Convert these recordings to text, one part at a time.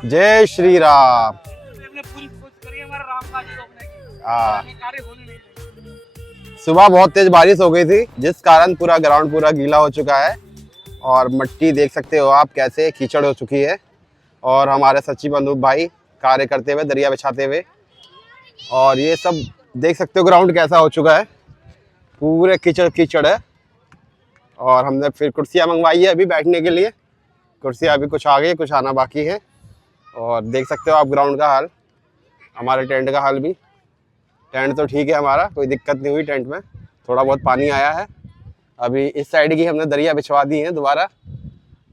जय श्री राम। सुबह बहुत तेज बारिश हो गई थी जिस कारण पूरा ग्राउंड पूरा गीला हो चुका है और मिट्टी देख सकते हो आप कैसे कीचड़ हो चुकी है। और हमारे सचिव अनूप भाई कार्य करते हुए दरिया बिछाते हुए, और ये सब देख सकते हो ग्राउंड कैसा हो चुका है, पूरे कीचड़ कीचड़ है। और हमने फिर कुर्सियाँ मंगवाई है अभी बैठने के लिए। कुर्सियाँ अभी कुछ आ गई, कुछ आना बाकी है। और देख सकते हो आप ग्राउंड का हाल, हमारे टेंट का हाल भी। टेंट तो ठीक है हमारा, कोई दिक्कत नहीं हुई टेंट में। थोड़ा बहुत पानी आया है। अभी इस साइड की हमने दरिया बिछवा दी है दोबारा,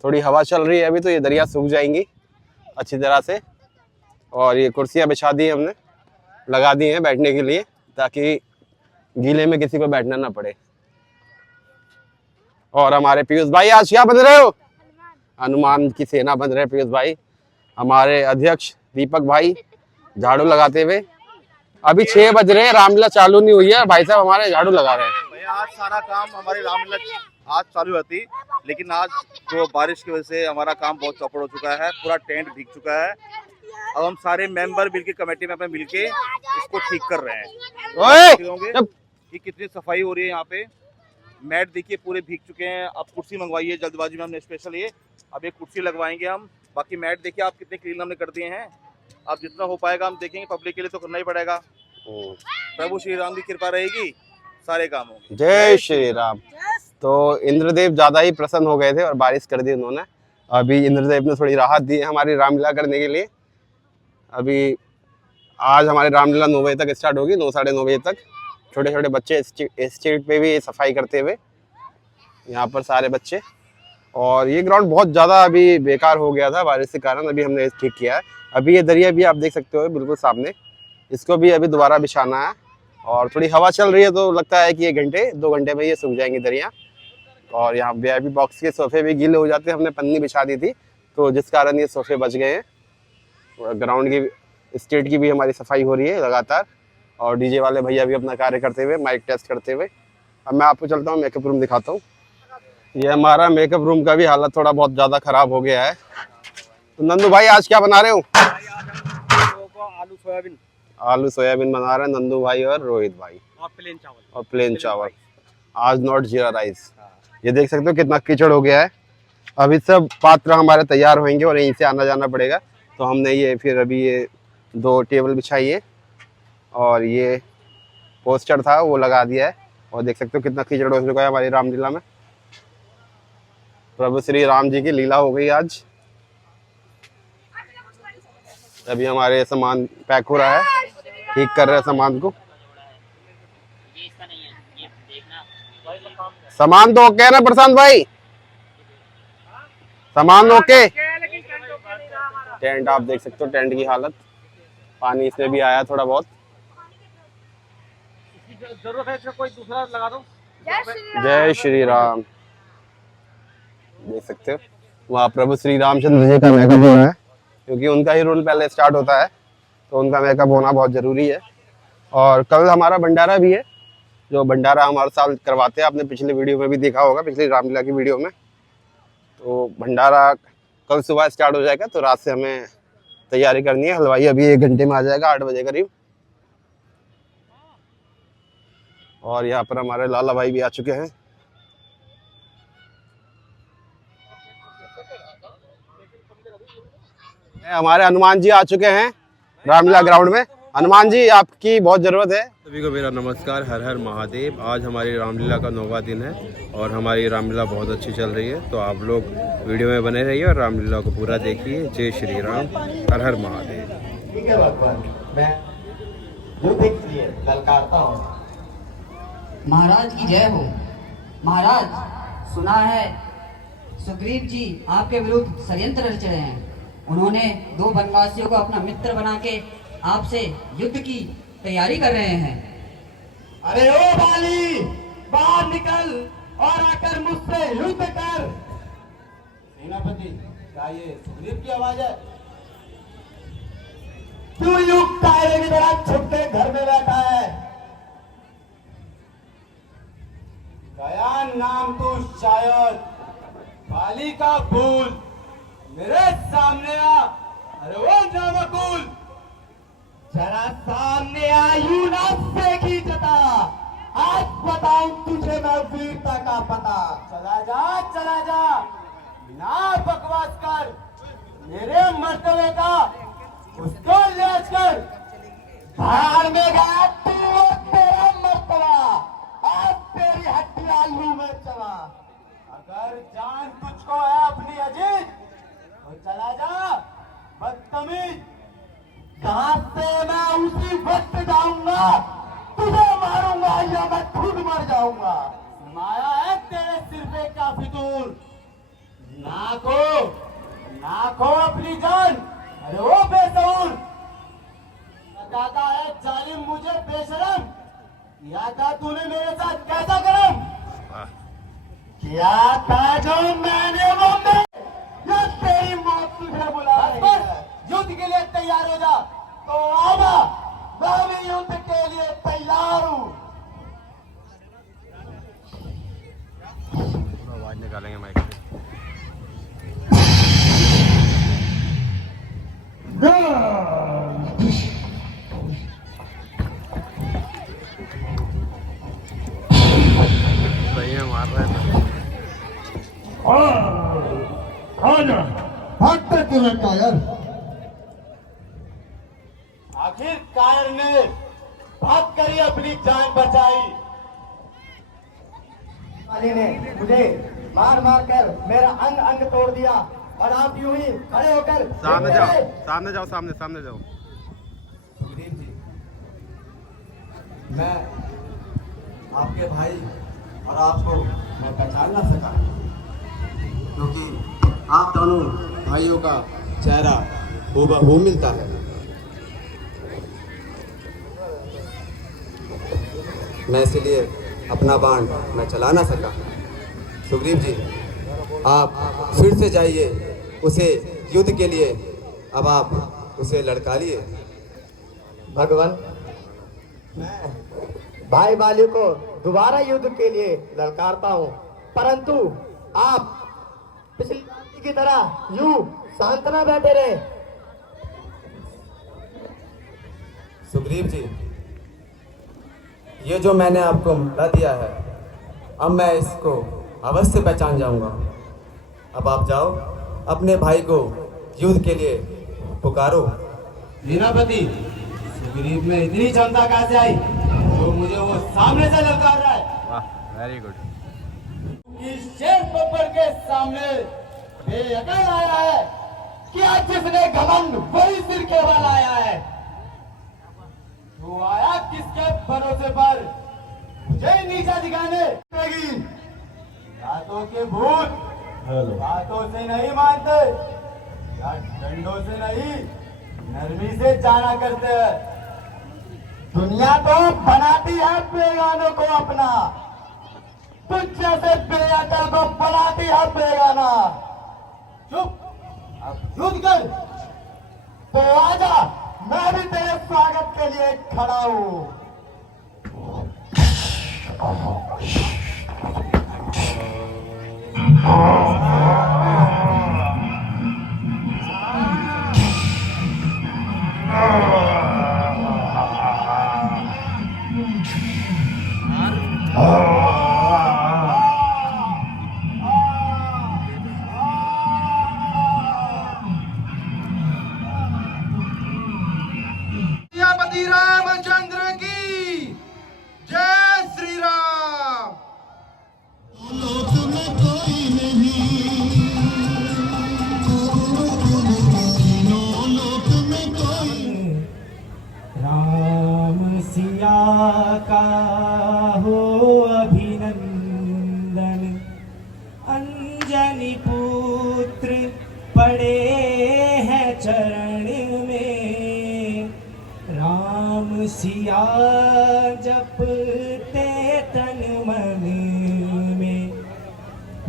थोड़ी हवा चल रही है अभी तो ये दरिया सूख जाएंगी अच्छी तरह से। और ये कुर्सियाँ बिछा दी हमने, लगा दी हैं बैठने के लिए, ताकि गीले में किसी को बैठना ना पड़े। और हमारे पीयूष भाई आज क्या बन रहे हो? हनुमान की सेना बन रहे हैं पीयूष भाई। हमारे अध्यक्ष दीपक भाई झाड़ू लगाते हुए। अभी 6 बज रहे हैं, रामलीला चालू नहीं हुई है, भाई साहब हमारे झाड़ू लगा रहे हैं। भैया आज सारा काम हमारी रामलीला आज चालू होती, लेकिन आज जो बारिश की वजह से हमारा काम बहुत चौपड़ हो चुका है, पूरा टेंट भीग चुका है। अब हम सारे मेंबर मिलके कमेटी में अपने मिलके इसको ठीक कर रहे हैं। कि कितनी सफाई हो रही है यहाँ पे। मैट देखिए पूरे भीग चुके हैं। अब कुर्सी मंगवाई है जल्दबाजी में हमने स्पेशल, ये अब एक कुर्सी लगवाएंगे हम। बाकी मैट देखिए आप कितने क्लीन हमने कर दिए हैं। अब जितना हो पाएगा हम देखेंगे, पब्लिक के लिए तो करना ही पड़ेगा। प्रभु श्री राम की कृपा रहेगी, सारे काम होंगे। जय श्री राम। तो इंद्रदेव ज्यादा ही प्रसन्न हो गए थे और बारिश कर दी उन्होंने। अभी इंद्रदेव ने थोड़ी राहत दी है हमारी रामलीला करने के लिए। अभी आज हमारी रामलीला 9 बजे तक स्टार्ट होगी, 9 साढ़े 9 बजे तक। छोटे छोटे बच्चे स्ट्रीट पे भी सफाई करते हुए, यहाँ पर सारे बच्चे। और ये ग्राउंड बहुत ज़्यादा अभी बेकार हो गया था बारिश के कारण, अभी हमने ठीक किया है। अभी ये दरिया भी आप देख सकते हो बिल्कुल सामने, इसको भी अभी दोबारा बिछाना है। और थोड़ी हवा चल रही है तो लगता है कि 1-2 घंटे में ये सूख जाएंगी दरिया। और यहाँ VIP बॉक्स के सोफे भी गीले हो जाते हैं, हमने पन्नी बिछा दी थी तो जिस कारण ये सोफे बच गए हैं। ग्राउंड की स्टेट की भी हमारी सफाई हो रही है लगातार। और DJ वाले भैया भी अपना कार्य करते हुए, माइक टेस्ट करते हुए। अब मैं आपको चलता हूँ मेकअप रूम दिखाता हूँ। ये हमारा मेकअप रूम का भी हालत थोड़ा बहुत ज़्यादा ख़राब हो गया है। तो नंदू भाई आज क्या बना रहे हो? आलू सोयाबीन। आलू सोयाबीन बना रहे हैं नंदू भाई और रोहित भाई। और प्लेन चावल। आज नॉट जीरा राइस। ये देख सकते हो कितना कीचड़ हो गया है। अभी सब पात्र हमारे तैयार होंगे और यहीं से आना जाना पड़ेगा। तो हमने ये फिर अभी ये 2 टेबल बिछाई है और ये पोस्टर था वो लगा दिया है। और देख सकते हो कितना कीचड़ हो चुका है हमारी रामलीला में। प्रभु श्री राम जी की लीला हो गई आज। अभी हमारे सामान पैक हो रहा है, ठीक कर रहे हैं सामान को। सामान तो ओके है ना प्रशांत भाई? सामान ओके। टेंट आप देख सकते हो, टेंट की हालत, पानी इसमें भी आया थोड़ा बहुत। जरूरत है कोई दूसरा लगा दो। जय श्री राम। देख सकते हो वहाँ प्रभु श्री रामचंद्र जी का मेकअप हो रहा है, क्योंकि उनका ही रोल पहले स्टार्ट होता है तो उनका मेकअप होना बहुत ज़रूरी है। और कल हमारा भंडारा भी है, जो भंडारा हम हर साल करवाते हैं। आपने पिछले वीडियो में भी देखा होगा, पिछली रामलीला की वीडियो में। तो भंडारा कल सुबह स्टार्ट हो जाएगा, तो रात से हमें तैयारी करनी है। हलवाई अभी 1 घंटे में आ जाएगा, 8 बजे करीब। और यहाँ पर हमारे लाला भाई भी आ चुके हैं। हमारे हनुमान जी आ चुके हैं रामलीला ग्राउंड में। हनुमान जी आपकी बहुत ज़रूरत है। सभी को मेरा नमस्कार, हर हर महादेव। आज हमारी रामलीला का 9वां दिन है और हमारी रामलीला बहुत अच्छी चल रही है। तो आप लोग वीडियो में बने रहिए और रामलीला को पूरा देखिए। जय श्री राम, हर हर महादेव। ठीक है भगवान, मैं युद्ध के लिए ललकारता हूँ। महाराज की जय हो। महाराज सुना है सुग्रीव जी आपके विरुद्ध षड्यंत्र रच रहे हैं। उन्होंने 2 वनवासियों को अपना मित्र बना के आपसे युद्ध की तैयारी कर रहे हैं। अरे ओ बाली, बाहर निकल और आकर मुझसे युद्ध कर। सेनापति, क्या ये सुग्रीव की आवाज है? क्यों युग कायरे की तरह छुप के घर में बैठा है? गया नाम तो शायद बाली का भूल। मेरे सामने आ, अरे वो नामकुल, जरा सामने आयु ना से की जता, आज बताऊं तुझे मैं वीरता का पता। चला जा ना बकवास कर, मेरे मर्तबे का उसको लिहाज कर। भाड़ में गया तू और तेरा मर्तबा, आज तेरी हड्डियां लू में चला। अगर जान तुझको है अपनी अजीत तो चला जा बदतमीज, यहाँ से मैं उसी वक्त जाऊंगा, तुझे मारूंगा या मैं खुद मर जाऊंगा। माया है तेरे सिर पे काफी दूर, नाखो अपनी जान। अरे वो बेसऊर, बताता है जालिम मुझे बेशरम, किया था तूने मेरे साथ कैसा करम? क्या था जो मैंने वो में, या तेरी मौत तुझे बुला रही है। युद्ध के लिए तैयार हो जा, तो आजा, मैं भी युद्ध के लिए तैयार हूँ। आवाज निकालेंगे माइक से। सही है, मार रहे थे। भागते क्यों है कायर? आखिर कायर ने भाग कर ही अपनी जान बचाई। वाले ने मुझे मार कर मेरा अंग अंग तोड़ दिया, और आप यूं ही खड़े होकर सामने जाओ, सामने जाओ। सुग्रीव जी, मैं आपके भाई और आपको मैं पहचान ना सका, क्योंकि आप दोनों भाइयों का चेहरा हूबहू मिलता है। मैं इसलिए अपना बाण मैं चला ना सका। सुग्रीव जी, आप फिर से जाइए उसे युद्ध के लिए, अब आप उसे लड़का लिए। भगवान, मैं भाई बाली को दोबारा युद्ध के लिए ललकारता हूँ, परंतु आप पिछली बारी की तरह यूं शांत ना बैठे रहे। सुग्रीव जी, ये जो मैंने आपको मिला दिया है, अब मैं इसको अवश्य पहचान जाऊंगा। अब आप जाओ, अपने भाई को युद्ध के लिए पुकारो। सेनापति, सुग्रीव में इतनी क्षमता कहाँ से आई जो मुझे वो सामने से ललकार रहा है? वाह, वेरी गुड। शेर बब्बर के सामने बेअकल आया है, क्या जिसने घमंड वही सिर के बल आया है। तू आया किसके भरोसे पर मुझे नीचा दिखाने? रातों के भूत बातों से नहीं मानते, या डंडों से नहीं नरमी से जाना करते हैं। दुनिया तो बनाती है बेगानों को अपना, तुझ जैसे बेअकल को बनाती है बेगाना। चुप, अब युद्ध कर, तो आजा, मैं भी तेरे स्वागत के लिए खड़ा हूँ। रामचंद्र की जय श्री राम। राम सिया का हो अभिनंदन, अंजनी पुत्र पड़े हैं चरण में। राम सिया जपते तन मन में,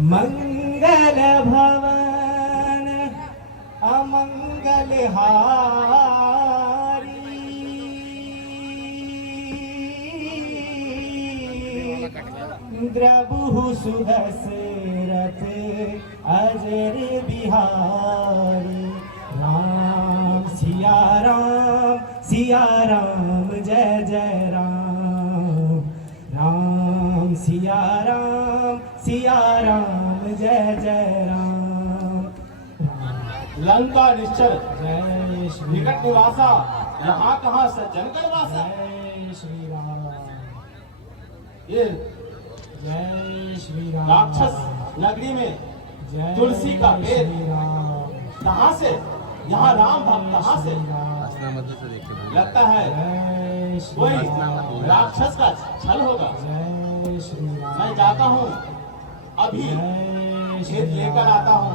मंगल भवन अमंगल हारी। द्रबहु सुदशरथ अजर बिहारी। राम सिया राम जय जय राम, राम सिया राम जय जय राम। लंका निश्चल जय श्री निकट निवासा, यहाँ कहाँ सज्जन कर वासा। जय श्री राम, ये जय श्री राम। राक्षस नगरी में जय तुलसी का पेड़ श्री राम, कहाँ से, यहाँ राम भक्त कहाँ से। लगता है जय श्री कोई राम, राक्षस का छल होगा। जय श्री राम। मैं जाता हूँ अभी जय श्री खेत लेकर राम। आता हूँ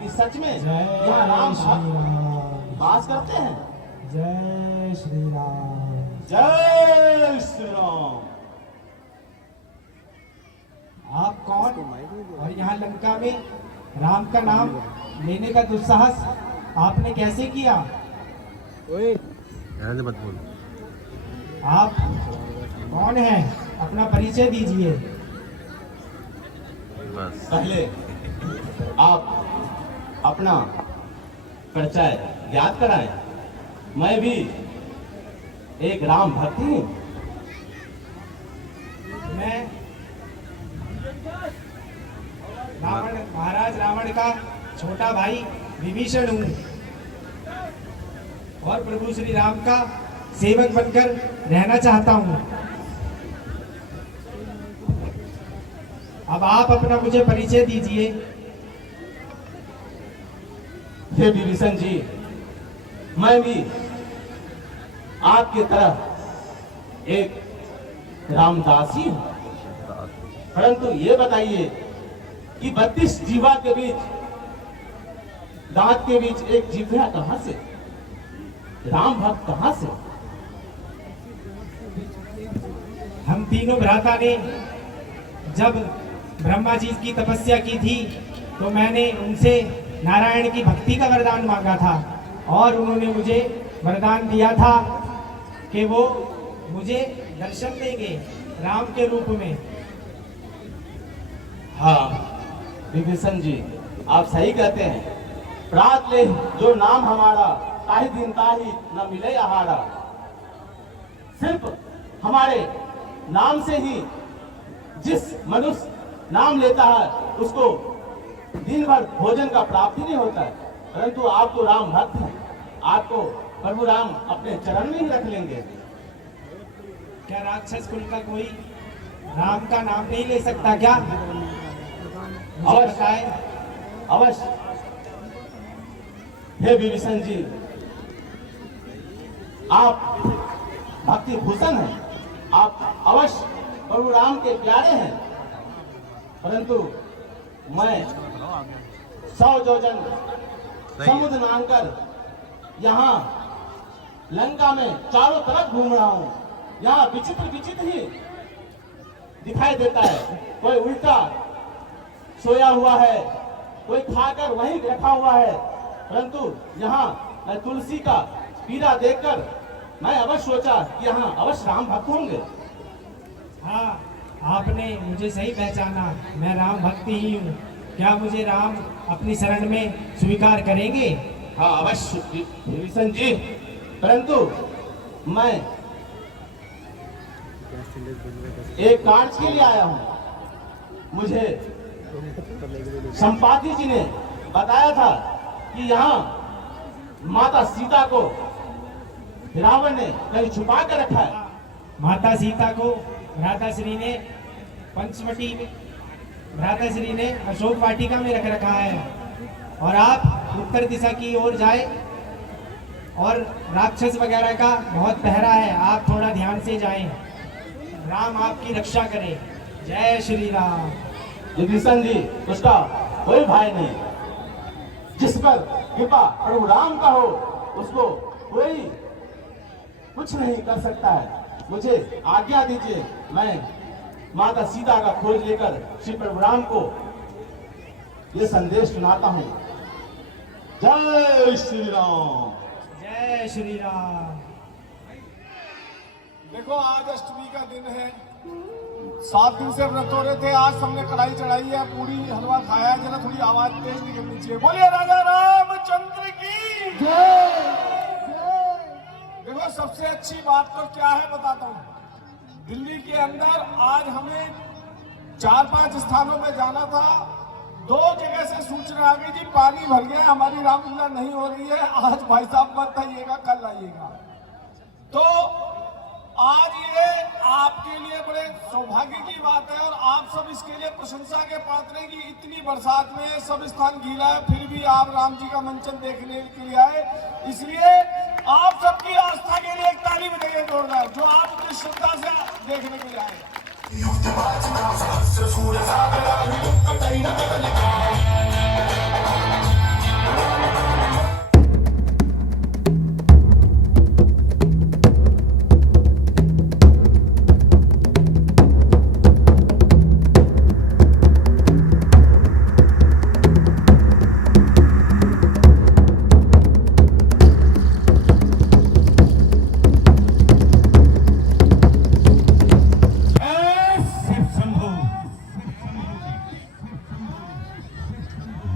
कि सच में यहाँ राम जय श्री भक्त राम, वास करते हैं। जय श्री राम। जय श्री राम। आप कौन और यहाँ लंका में राम का नाम लेने का दुस्साहस आपने कैसे किया? आप कौन हैं? अपना परिचय दीजिए। पहले आप अपना परिचय याद कराएं। मैं भी एक राम भक्त हूँ। मैं रावण, महाराज रावण का छोटा भाई विभीषण हूँ और प्रभु श्री राम का सेवक बनकर रहना चाहता हूँ। अब आप अपना मुझे परिचय दीजिए। हे विभीषण जी, मैं भी आपकी तरह एक रामदासी हूँ। परंतु ये बताइए कि 32 जीवा के बीच, दांत के बीच एक जिह्वा कहाँ से, राम भक्त कहाँ से? हम तीनों भ्राता ने जब ब्रह्मा जी की तपस्या की थी तो मैंने उनसे नारायण की भक्ति का वरदान मांगा था और उन्होंने मुझे वरदान दिया था कि वो मुझे दर्शन देंगे राम के रूप में। हाँ विभीषण जी, आप सही कहते हैं। प्रात ले जो नाम हमारा, ताहि दिन ताहि न मिले आहारा। सिर्फ हमारे नाम से ही जिस मनुष्य नाम लेता है उसको दिन भर भोजन का प्राप्ति नहीं होता है। परंतु आप तो राम भक्त हैं, आपको प्रभु राम अपने चरण में ही रख लेंगे। क्या राक्षस कुल का कोई राम का नाम नहीं ले सकता क्या? मुझे अवश्य। बताएं। अवश्य। हे विभीषण जी, आप भक्ति भूषण हैं, आप अवश्य प्रभु राम के प्यारे हैं। परंतु मैं 100 योजन समुद्र नांकर यहाँ लंका में चारों तरफ घूम रहा हूँ। यहाँ विचित्र विचित्र ही दिखाई देता है। कोई उल्टा सोया हुआ है, कोई खाकर वहीं रखा हुआ है। परंतु यहाँ मैं तुलसी का पीड़ा देखकर मैं अवश्य सोचा कि यहाँ अवश्य राम भक्त होंगे। हाँ, आपने मुझे सही पहचाना। मैं राम भक्त ही हूँ। क्या मुझे राम अपनी शरण में स्वीकार करेंगे? हाँ अवश्य विभीषण जी, परंतु मैं एक कार्य के लिए आया हूँ। मुझे संपाति जी ने बताया था कि यहाँ माता सीता को रावण ने कहीं छुपा कर रखा है। माता सीता को भ्राताश्री ने पंचवटी में, भ्राताश्री ने अशोक वाटिका में रख रखा है और आप उत्तर दिशा की ओर जाए और राक्षस वगैरह का बहुत पहरा है, आप थोड़ा ध्यान से जाएं। राम आपकी रक्षा करे। जय श्री राम। विभीषण जी, उसका कोई भय नहीं। जिस पर कृपा प्रभु राम का हो उसको कोई कुछ नहीं कर सकता है। मुझे आज्ञा दीजिए, मैं माता सीता का खोज लेकर श्री प्रभु राम को ये संदेश सुनाता हूँ। जय श्री राम। जय श्री राम। देखो आज अष्टमी का दिन है, 7 दिन से व्रत हो रहे थे। आज हमने कढ़ाई चढ़ाई है, पूरी हलवा खाया है। जरा थोड़ी आवाज तेज निकलनी चाहिए। बोलिए राजा रामचंद्र की जय। देखो सबसे अच्छी बात तो क्या है बताता हूँ। दिल्ली के अंदर आज हमें 4-5 स्थानों में जाना था, 2 जगह से सूचना आ गई जी पानी भर गया, हमारी रामलीला नहीं हो रही है, आज भाई साहब मत आइएगा, कल आइएगा। तो आज ये आपके लिए बड़े सौभाग्य की बात है और आप सब इसके लिए प्रशंसा के पात्र हैं कि इतनी बरसात में सब स्थान गीला है, फिर भी आप राम जी का मंचन देखने के लिए आए। इसलिए आप सबकी आस्था के लिए एक ताली बजाइए जोरदार, जो आप अपनी श्रद्धा से देखने के लिए आए।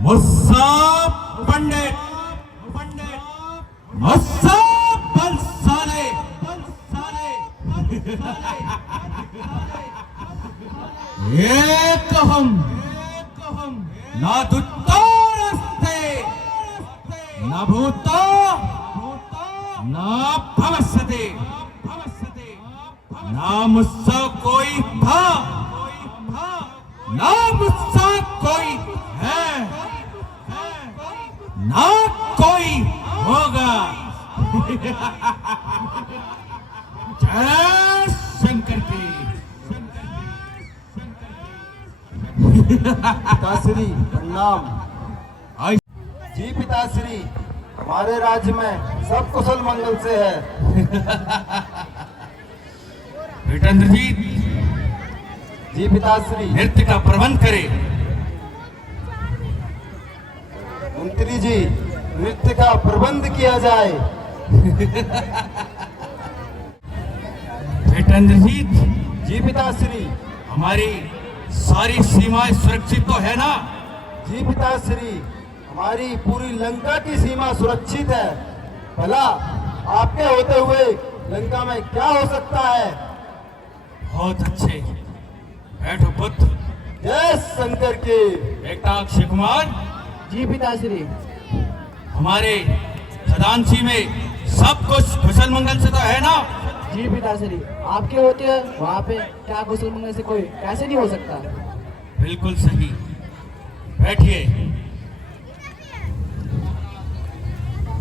मुस्सा पंडित मुस्सा बलसाले एक हम ना दुत्तारस्ते न भूता न भविष्यति ना मुस्सा कोई था ना मुस्सा कोई है ना कोई होगा। जय शंकर की। पिताश्री प्रणाम। जी पिताश्री, हमारे राज्य में सब कुशल मंगल से है। विटेंद्र जी पिताश्री। नृत्य का प्रबंध करे। मंत्री जी, नृत्य का प्रबंध किया जाए। विटेंद्र जी पिताश्री। हमारी सारी सीमाएं सुरक्षित तो है ना? जी पिताश्री, हमारी पूरी लंका की सीमा सुरक्षित है। भला आपके होते हुए लंका में क्या हो सकता है? बहुत अच्छे, बैठो पुत्र। जय शंकर की। बेटा अक्षय कुमार। जी पिताश्री। हमारे खदानसी में सब कुछ कुशल मंगल से तो है ना? जी पिताश्री, आपके होते हैं वहाँ पे क्या कुशल मंगल से कोई कैसे नहीं हो सकता। बिल्कुल सही, बैठिए।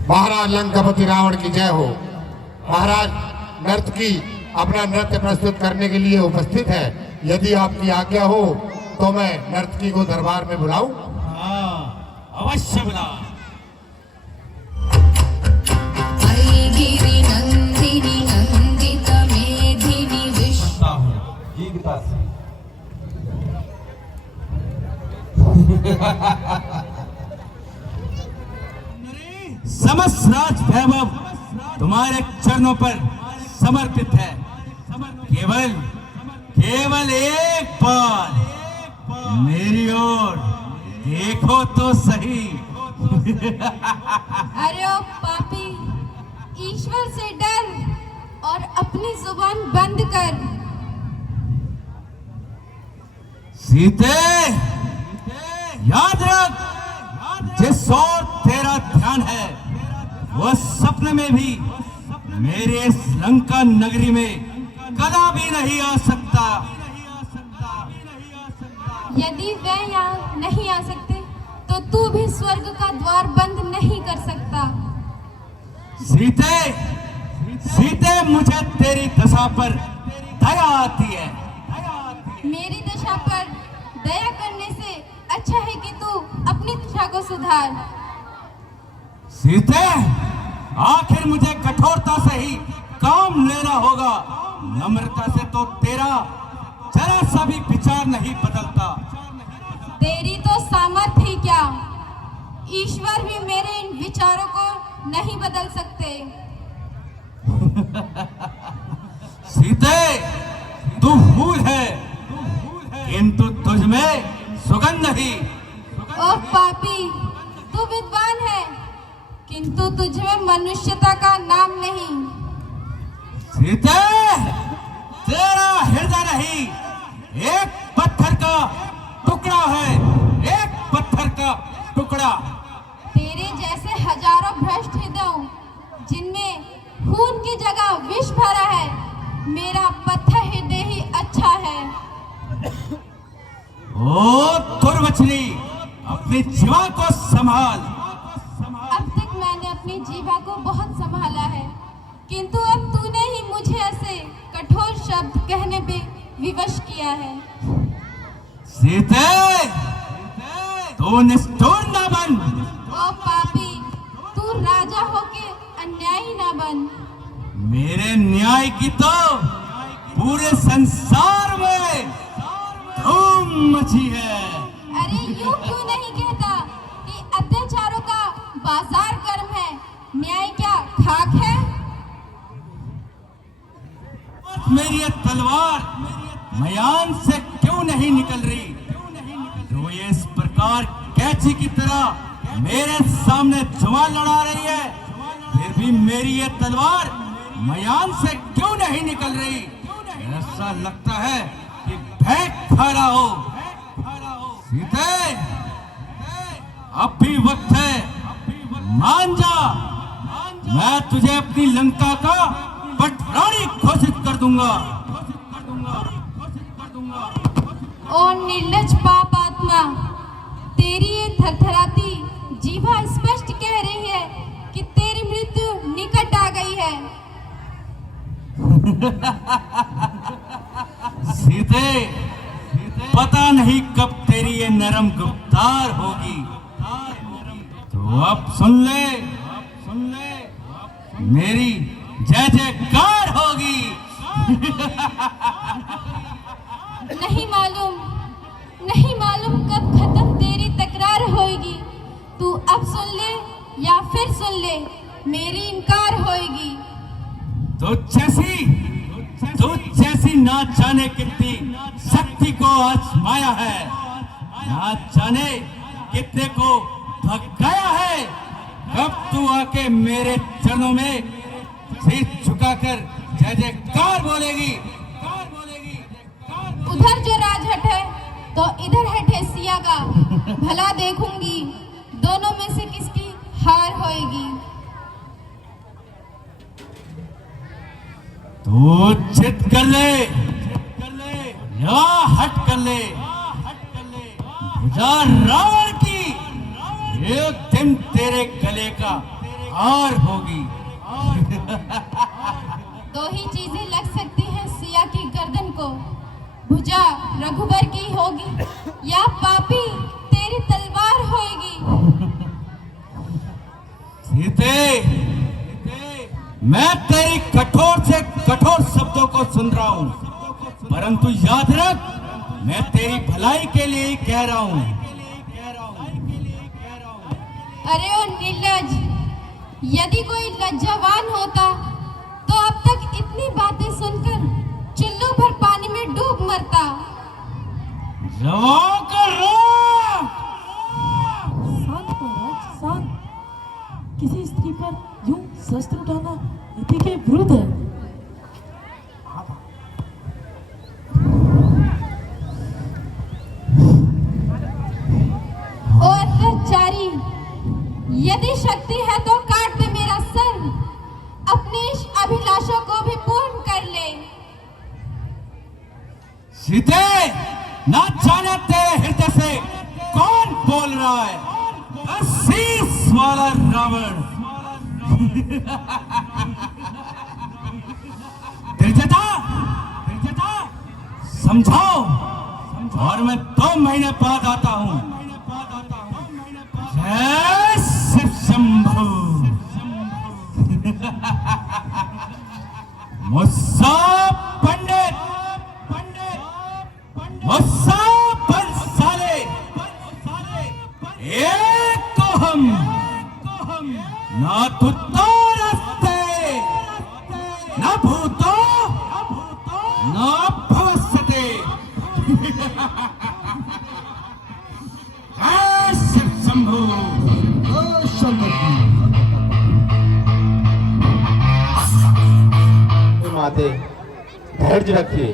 महाराज लंकापति रावण की जय हो। महाराज नर्तकी अपना नृत्य प्रस्तुत करने के लिए उपस्थित है। यदि आपकी आज्ञा हो तो मैं नर्तकी को दरबार में बुलाऊं? हाँ, अवश्य बुला। गिरि नंदिनी नंदित मेधिनी विश्व। जी पिताश्री। समस्त राज वैभव तुम्हारे चरणों पर समर्पित है। केवल एक बार मेरी ओर देखो तो सही। अरे ओ पापी, ईश्वर से डर और अपनी जुबान बंद कर। सीते, याद रख, जिस ओर तेरा ध्यान है वो सपने में भी मेरे इस लंका नगरी में कदा भी नहीं आ सकता। यदि वे यहाँ नहीं आ सकते तो तू भी स्वर्ग का द्वार बंद नहीं कर सकता। सीते, सीते, मुझे तेरी दशा पर दया आती है। मेरी दशा पर दया करने से अच्छा है कि तू अपनी दशा को सुधार। सीते, आखिर मुझे कठोरता से ही काम लेना होगा। नम्रता से तो तेरा जरा सा भी विचार नहीं बदलता। तेरी तो सामर्थ्य ही क्या, ईश्वर भी मेरे इन विचारों को नहीं बदल सकते। सीते, तू फूल है किंतु तुझ में सुगंध नहीं। ओ पापी, तू विद्वान है किंतु तुझ में मनुष्यता का नाम नहीं। सीते, तेरा हृदय नहीं, एक पत्थर का टुकड़ा है, एक पत्थर का टुकड़ा। तेरे जैसे हजारों भ्रष्ट हृदयों जिनमें खून की जगह विष भरा है, मेरा पत्थर हृदय ही अच्छा है। ओ दुर्वचनी, अपनी जीवा को संभाल। अब तक मैंने अपनी जीवा को बहुत संभाला है, किंतु अब तूने ही मुझे ऐसे कठोर शब्द कहने पे विवश किया है। सीते, तू निष्ठुर न बन। ओ पापी, तू राजा होके अन्यायी ना बन। मेरे न्याय की तो पूरे संसार में धूम मची है। अरे यूं क्यों नहीं कहता कि अत्याचारों का बाजार गर्म है, न्याय क्या खाक है? मेरी ये तलवार मयान से क्यों नहीं निकल रही? जो ये इस प्रकार कैची की तरह मेरे सामने जुआ लड़ा रही है, फिर भी मेरी ये तलवार मयान से क्यों नहीं निकल रही? ऐसा लगता है कि भैंस खा रहा हो। सीते, अब भी वक्त है, मान जा। मैं तुझे अपनी लंका का पटरानी घोषित कर दूंगा। ओ निर्लज पाप आत्मा, तेरी ये थरथराती जीवा स्पष्ट कह रही है कि तेरी मृत्यु निकट आ गई है। सीते, पता नहीं कब तेरी ये नरम गुफ्तार होगी। तो अब सुन ले, मेरी जय जयकार होगी। नहीं मालूम कब खत्म तेरी तकरार होगी। तू अब सुन ले या फिर सुन ले, मेरी इनकार होगी। तो जैसी ना जाने कितनी शक्ति को आजमाया है, ना जाने कितने को भगाया है, कब तू आके मेरे चरणों में सिर झुकाकर जय जयकार बोलेगी। उधर जो राजहट है तो इधर है ठेसिया का। भला देखूंगी दोनों में से किसकी हार होएगी। तू चित कर ले या हट कर ले, भुजा रावण की एक दिन तेरे गले का हार होगी। दो ही चीजें लग सकती हैं सिया की गर्दन को, भुजा रघुवर की होगी या पापी तेरी तलवार होएगी। सीते, मैं तेरी कठोर से कठोर शब्दों को सुन रहा हूँ, परंतु याद रख, मैं तेरी भलाई के लिए ही कह रहा हूँ। अरे ओ निर्लज, यदि कोई लज्जावान होता तो अब तक इतनी बातें सुनकर चुल्लू भर पानी में डूब मरता। जवान को रोक। शांत महाराज, शांत। किसी स्त्री पर यूं शस्त्र उठाना नीति के विरुद्ध है। ओ अत्याचारी, यदि शक्ति है तो काट दे मेरा सर, अपनी इस अभिलाषों को भी पूर्ण कर ले। सीते, ना जाने तेरे हृदय से कौन बोल रहा है, शीश वाला रावण। त्रिजटा, समझाओ, और मैं 2 महीने बाद आता हूँ। जय शिव शंभू। मुस्सा पंडित, मुस्सा बंसाले, एक को हम ना तुत्तो रस्ते, ना भूतो, ना भवस्यते। जय शिव शंभू। माते धैर्य रखिए।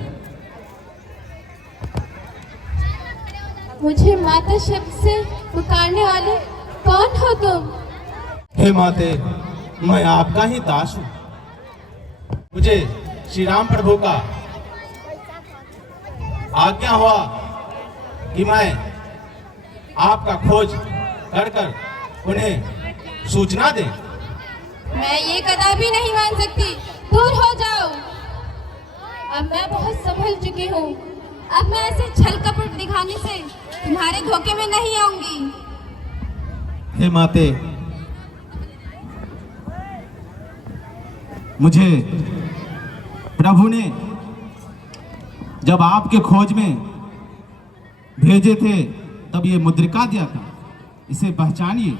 मुझे माता शब्द से पुकारने वाले कौन हो तुम? हे माते, मैं आपका ही दास हूँ। मुझे श्री राम प्रभु का आज्ञा हुआ कि मैं आपका खोज कर कर उन्हें सूचना दें। मैं ये कदापि नहीं मान सकती। दूर हो जाओ। अब मैं बहुत संभल चुकी हूँ। अब मैं ऐसे छल कपट दिखाने से तुम्हारे धोखे में नहीं आऊंगी। हे माते, मुझे प्रभु ने जब आपके खोज में भेजे थे तब ये मुद्रिका दिया था, इसे पहचानिए।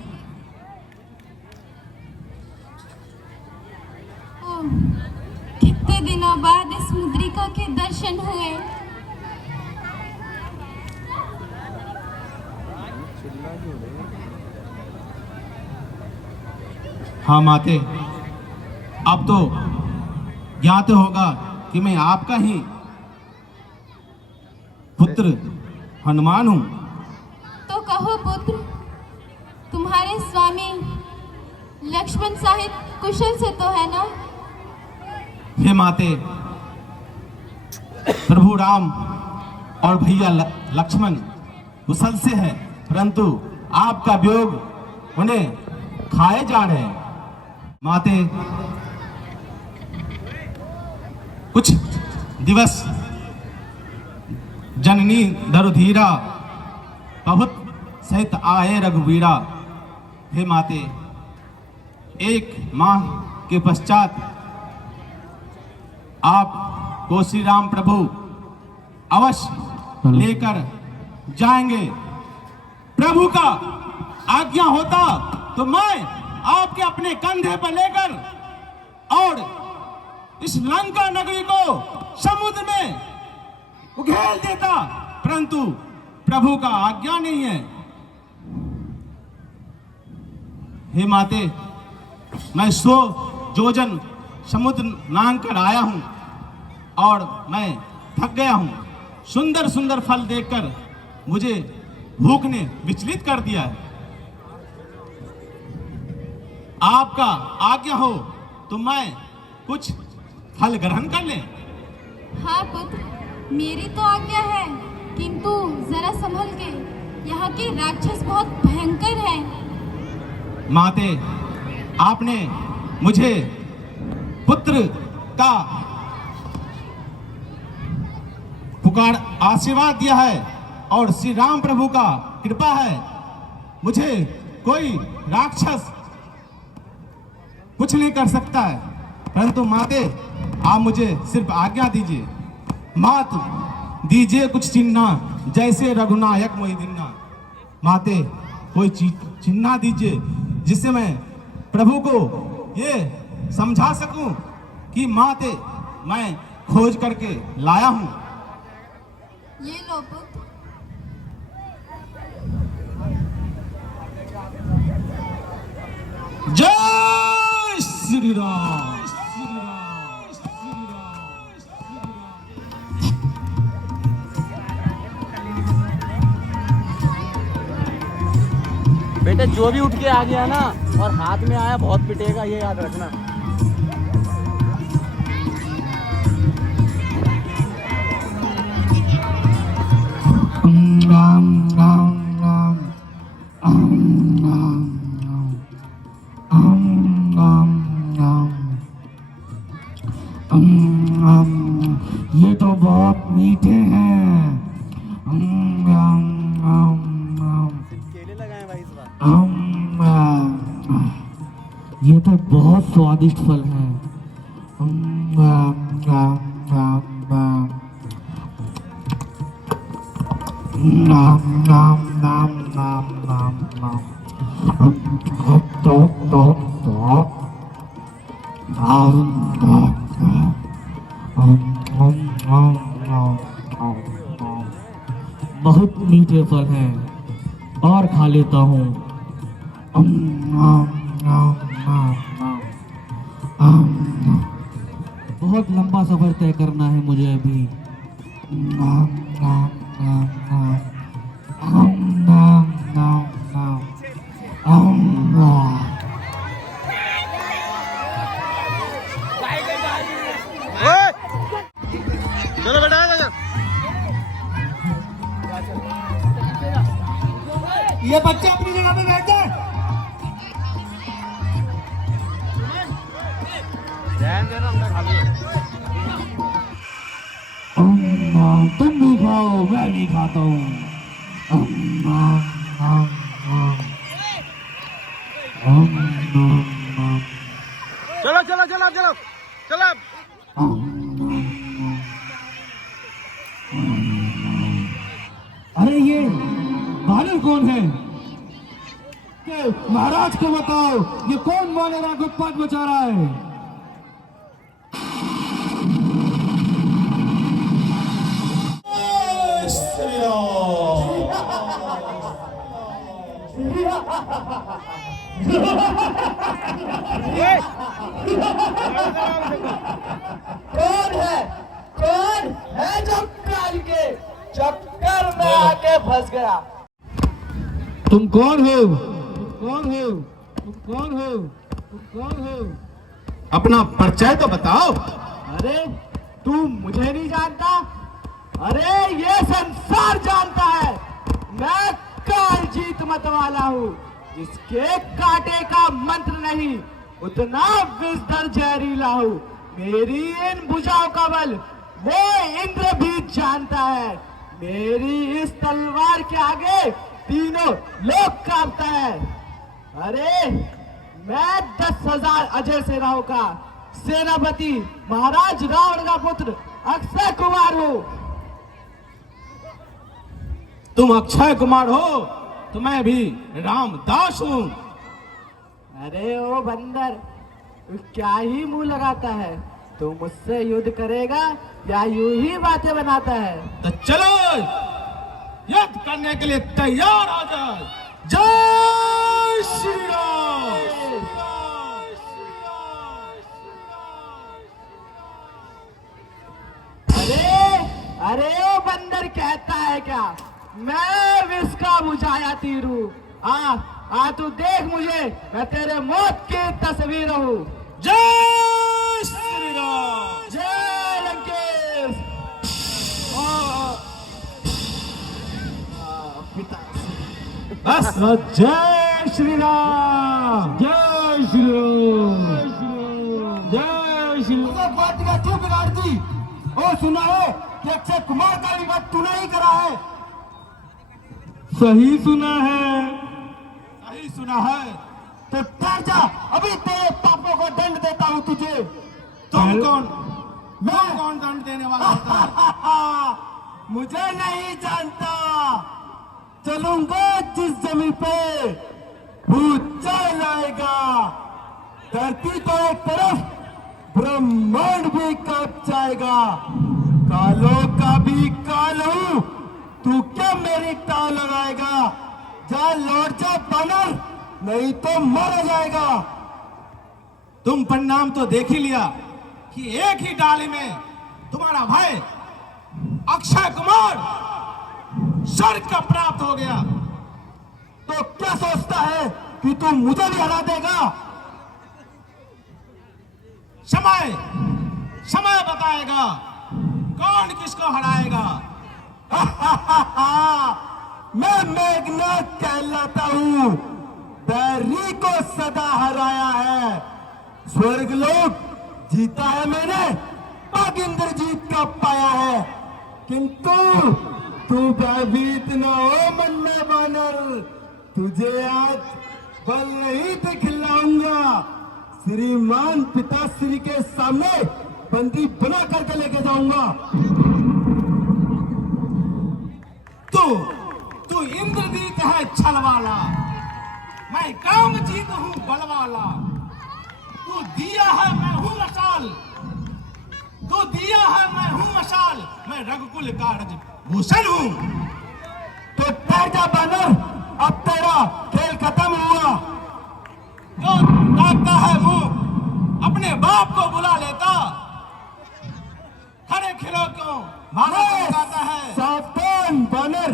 कितने दिनों बाद इस मुद्रिका के दर्शन हुए। हाँ माते, अब तो ज्ञात होगा कि मैं आपका ही पुत्र हनुमान हूँ। तो कहो पुत्र, तुम्हारे स्वामी लक्ष्मण साहिब कुशल से तो है ना? हे माते, प्रभु राम और भैया लक्ष्मण कुशल से है, परंतु आपका वियोग उन्हें खाए जा रहे हैं। माते, कुछ दिवस जननी दरुधीरा बहुत सहित आए रघुवीरा। हे माते, एक माह के पश्चात आप को श्री राम प्रभु अवश्य लेकर जाएंगे। प्रभु का आज्ञा होता तो मैं आपके अपने कंधे पर लेकर और इस लंका नगरी को समुद्र में उघेल देता, परंतु प्रभु का आज्ञा नहीं है। हे माते, मैं 100 योजन समुद्र लांग कर आया हूं और मैं थक गया हूं। सुंदर सुंदर फल देखकर मुझे भूख ने विचलित कर दिया है। आपका आज्ञा हो तो मैं कुछ फल ग्रहण कर लें। हाँ पुत्र, मेरी तो आज्ञा है, किंतु जरा संभल के। यहाँ के राक्षस बहुत भयंकर हैं। माते, आपने मुझे पुत्र का पुकार आशीर्वाद दिया है और श्री राम प्रभु का कृपा है। मुझे कोई राक्षस कुछ नहीं कर सकता है, परंतु माते, आप मुझे सिर्फ आज्ञा दीजिए। मात दीजिए कुछ चिन्ह, जैसे रघुनायक मोहि दीन्हा। माते, कोई चिन्ह दीजिए जिससे मैं प्रभु को ये समझा सकूं कि माते, मैं खोज करके लाया हूं। ये लो पुत्र। जय श्री राम। बेटे, जो भी उठ के आ गया ना और हाथ में आया बहुत पिटेगा, ये याद रखना। ये तो बहुत मीठे हैं। केले लगाए भाई इस बार। ये तो बहुत स्वादिष्ट फल हैं। बहुत मीठे फल हैं और खा लेता हूँ। बहुत लंबा सफर तय करना है मुझे अभी। चलो बेटा ये बच्चे अपनी जगह पे बैठ जाए। तुम भी खाओ, मैं भी खाता हूँ। चलो चलो चलो चलो चलो। अरे ये बानर कौन है? महाराज को बताओ, ये कौन बानर आके उत्पात मचा रहा है? कौन है जो काल के चक्कर में आके फंस गया? तुम कौन हो? तुम कौन हो? तुम कौन हो? तुम कौन हो? अपना परिचय तो बताओ। अरे तू मुझे नहीं जानता? अरे ये संसार जानता है। मैं काल जीत मत वाला हूँ, जिसके कांटे का मंत्र नहीं, उतना विषधर जहरीला हूँ। मेरी इन भुजाओं का बल वो इंद्र भी जानता है। मेरी इस तलवार के आगे तीनों लोग कांपता है। अरे मैं 10,000 अजय सेनाओं का सेनापति महाराज रावण का पुत्र अक्षय कुमार हूँ। तुम अक्षय कुमार हो तो मैं भी रामदास हूँ। अरे ओ बंदर, तू क्या ही मुंह लगाता है? तू मुझसे युद्ध करेगा या यूं ही बातें बनाता है? तो चलो युद्ध करने के लिए तैयार हो जाओ। जय श्री राम। अरे ओ बंदर कहता है क्या मैं विष का बुझाया तीर हूँ? आ तू देख मुझे, मैं तेरे मौत की तस्वीर हूँ। जय श्री राम। जय लंकेश। बस जय श्री राम। जय श्री राम। जय श्री राम। बात का क्यों बिगाड़ दी? ओ सुना है कि अक्षय कुमार का विवाद तूने ही करा है। सही सुना है। सही सुना है तो डर जा, अभी तेरे पापों को दंड देता हूँ तुझे। तुम कौन? मैं कौन दंड देने वाला होता है? मुझे नहीं जानता। चलूंगा जिस जमीन पे भूचाल आएगा, धरती तो एक तरफ ब्रह्मांड भी कांप जाएगा। कालों का भी काल हूँ, तू क्या मेरी टाल लगाएगा? जा लौट जा बानर, नहीं तो मारा जाएगा। तुम परिणाम तो देख ही लिया कि एक ही डाली में तुम्हारा भाई अक्षय कुमार स्वर्ग का प्राप्त हो गया। तो क्या सोचता है कि तू मुझे भी हरा देगा? समय बताएगा कौन किसको हराएगा। मैं मेघनाथ कहलाता हूँ, बैरी को सदा हराया है। स्वर्गलोक जीता है मैंने, पग इंद्रजीत का पाया है। किंतु तू भयभीत न हो मन में बानर, तुझे आज बल नहीं दिखलाऊंगा। श्रीमान पिताश्री के सामने बंदी बना करके लेके जाऊंगा। तू इंद्रजीत है छल वाला, मैं कामजीत हूँ बल वाला। तू दिया है मैं हूँ मशाल, तू दिया है मैं हूँ मशाल, मैं रघुकुल का रजभूषण हूँ। तो ठहर जा बानर, अब तेरा खेल खत्म हुआ। जो ताकता है मुंह अपने बाप को बुला लेता, खिलो क्यों? भारत आता है। सावधान बानर।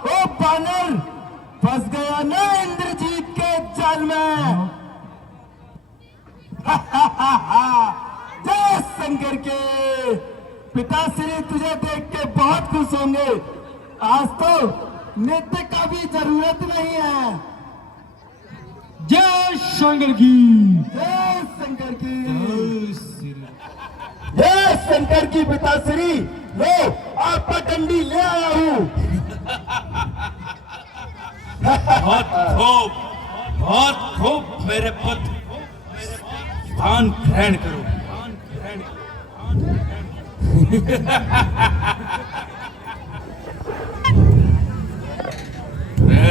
ओ बानर, फंस गया ना इंद्रजीत के जाल में। जय शंकर के पिताश्री तुझे देख के बहुत खुश होंगे। आज तो नृत्य का भी जरूरत नहीं है। जय शंकर की, जय शंकर की, जय शंकर की पिताश्री। लो आपका डंडी ले आया हूँ। बहुत खूब मेरे पुत्र, स्थान ग्रहण करो।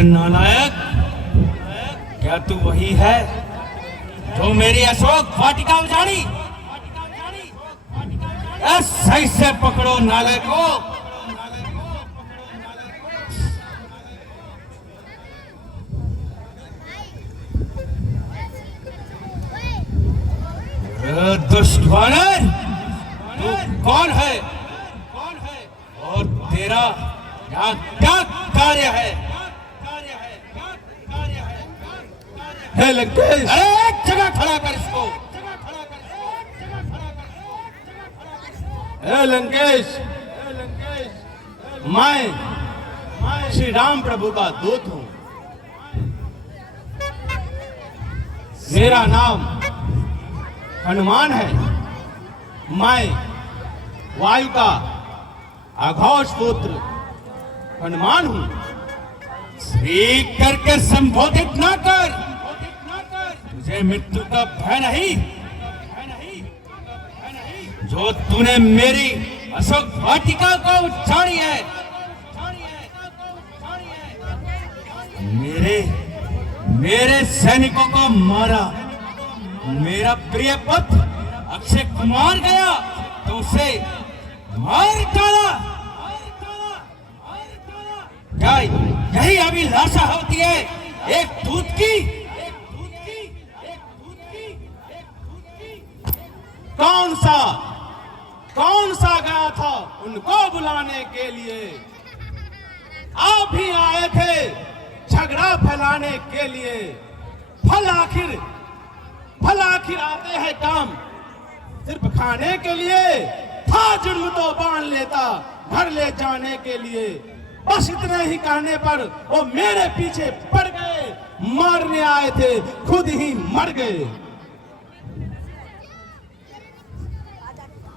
नालायक, क्या तू वही है जो मेरी अशोक वाटिका उजाड़ी? सही से पकड़ो नालायक को। दुष्ट वानर, तू कौन है और तेरा यहाँ क्या कार्य है? हे लंकेश, अरे एक जगह खड़ा कर इसको। हे लंकेश, मैं श्री राम प्रभु का दूत हूं। मेरा नाम हनुमान है। मैं वायु का अघोष पुत्र हनुमान हूं। श्री करके संबोधित ना कर। तुझे मृत्यु का भय नहीं? जो तूने मेरी अशोक वाटिका को उजाड़ी है, मेरे सैनिकों को मारा। मेरा प्रिय पुत्र अक्षय कुमार गया तो उसे मार डाला। क्या यही अभिलाषा होती है एक दूत की? कौन सा गया था उनको बुलाने के लिए? आप भी आए थे झगड़ा फैलाने के लिए। फल आखिर आते हैं काम सिर्फ खाने के लिए। था जुर्म तो बांध लेता घर ले जाने के लिए। बस इतने ही कहने पर वो मेरे पीछे पड़ गए। मारने आए थे खुद ही मर गए।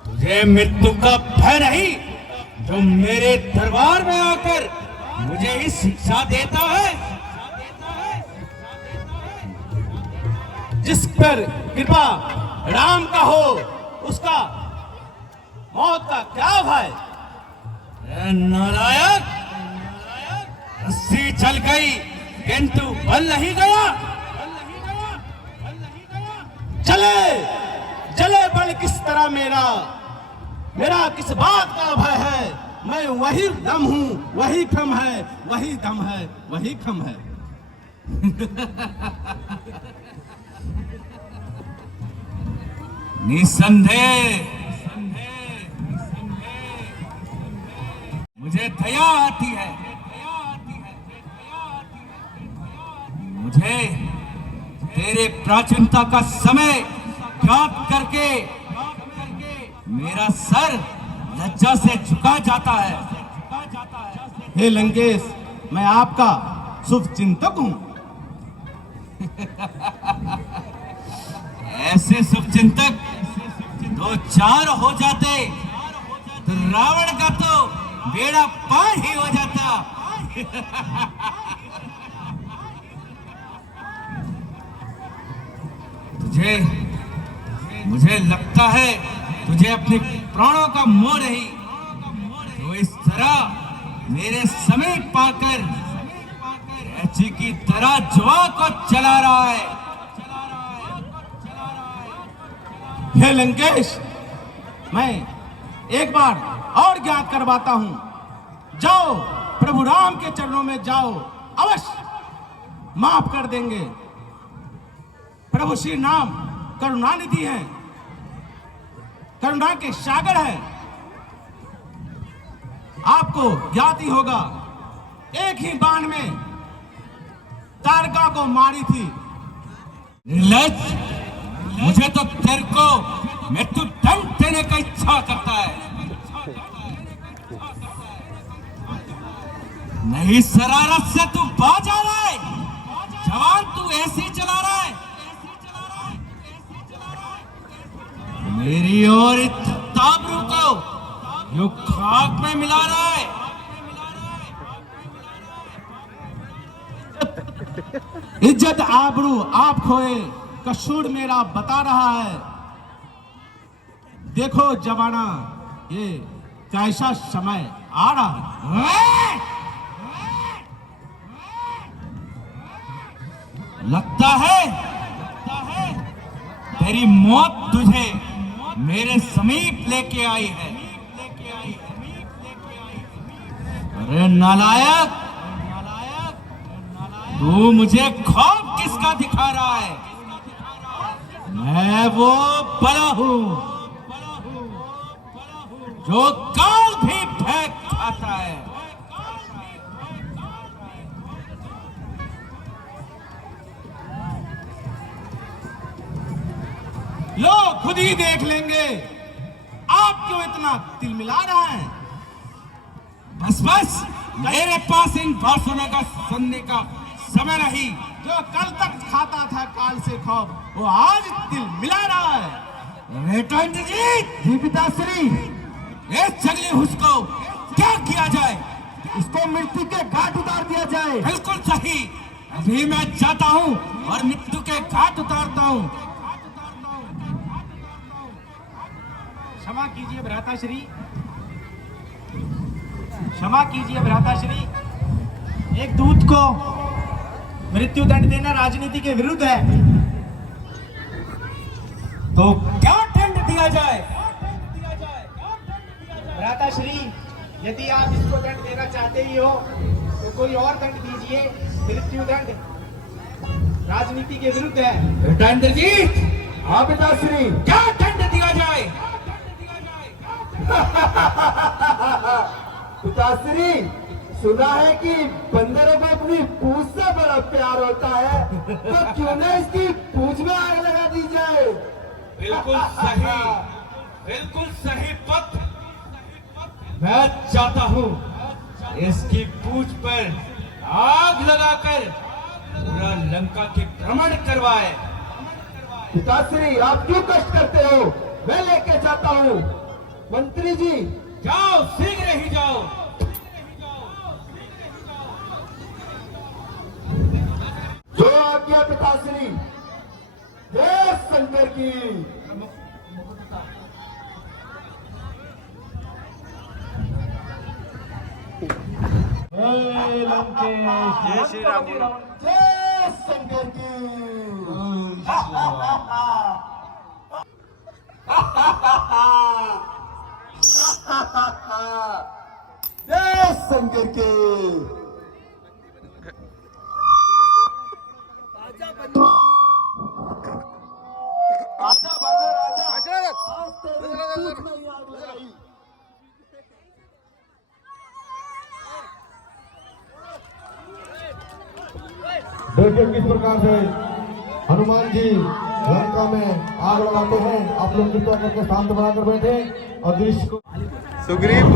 तुझे मृत्यु का भय नहीं जो मेरे दरबार में आकर मुझे ही शिक्षा देता है? जिस पर कृपा राम का हो उसका मौत का क्या भय? नालायक, रस्सी चल गई किंतु बल नहीं गया। चले बल किस तरह मेरा किस बात का भय है? मैं वही दम हूं, वही खम है, वही दम है, वही खम है। निसंदेह मुझे दया आती है। मुझे तेरे प्राचीनता का समय याद करके मेरा सर लज्जा से झुका जाता है। हे लंकेश, मैं आपका शुभ चिंतक हूं। ऐसे शुभ चिंतक दो चार हो जाते तो रावण का तो बेड़ा पार ही हो जाता। मुझे लगता है तुझे अपने प्राणों का मोह नहीं, तो इस तरह मेरे समीप पाकर कैची की तरह जुआ को चला रहा है। हे लंकेश, मैं एक बार और ज्ञात करवाता हूं, जाओ प्रभु राम के चरणों में जाओ, अवश्य माफ कर देंगे। प्रभु श्री राम करुणानिधि हैं, करुणा के सागर हैं। आपको ज्ञात ही होगा, एक ही बाण में तारका को मारी थी। निर्लज, मुझे तो तेरे को मृत्यु दंड देने का इच्छा करता है। नहीं शरारत से तू बाज आ रहा है, जवान तू ऐसी चला रहा है। मेरी और ताबरू को यो खाक में मिला रहा है। इज्जत आबरू आप खोए, कसूर मेरा बता रहा है। देखो जमाना, ये कैसा समय आ रहा है। लगता है तेरी मौत तुझे मेरे समीप लेके आई है। अरे नालायक, तू मुझे खौफ किसका दिखा रहा है? मैं वो बड़ा हूं जो काल भी फेंक खाता है। लो खुद ही देख लेंगे, आप क्यों इतना तिलमिला रहा है? बस बस, मेरे पास इन भाषणों का सुनने का समय नहीं। जो कल तक खाता था काल से खौफ, वो आज तिलमिला रहा है। जी पिताश्री, इस जंगली हुस को क्या किया जाए? इसको मृत्यु के घाट उतार दिया जाए। बिल्कुल सही, अभी मैं जाता हूँ और मृत्यु के घाट उतारता हूँ। क्षमा कीजिए भ्राताश्री, क्षमा कीजिए भ्राताश्री, एक दूत को मृत्यु दंड देना राजनीति के विरुद्ध है। तो क्या दंड दिया जाए? भ्राताश्री, यदि आप इसको दंड देना चाहते ही हो तो कोई और दंड दीजिए। मृत्यु दंड राजनीति के विरुद्ध है। दंड जी, हाँ पिताश्री, क्या दंड दिया जाए? पिताश्री, सुना है कि बंदरों को अपनी पूंछ से बड़ा प्यार होता है, तो क्यों न इसकी पूंछ में आग लगा दी जाए। बिल्कुल सही, बिल्कुल सही पथ। मैं चाहता हूँ इसकी पूंछ पर आग लगाकर पूरा लंका के भ्रमण करवाए। पिताश्री, आप क्यों कष्ट करते हो? मैं लेके जाता हूँ। मंत्री जी, जाओ, शीघ्र ही जाओ। जो आज्ञा पिताश्री। जय शंकर की। जय श्री राम। जय शंकर की। जय शंकर के। देखिए किस प्रकार से हनुमान जी लंका में आग लगाते हैं। आप लोग कृपया करके शांत बनाकर बैठे और दृश्य को सुग्रीव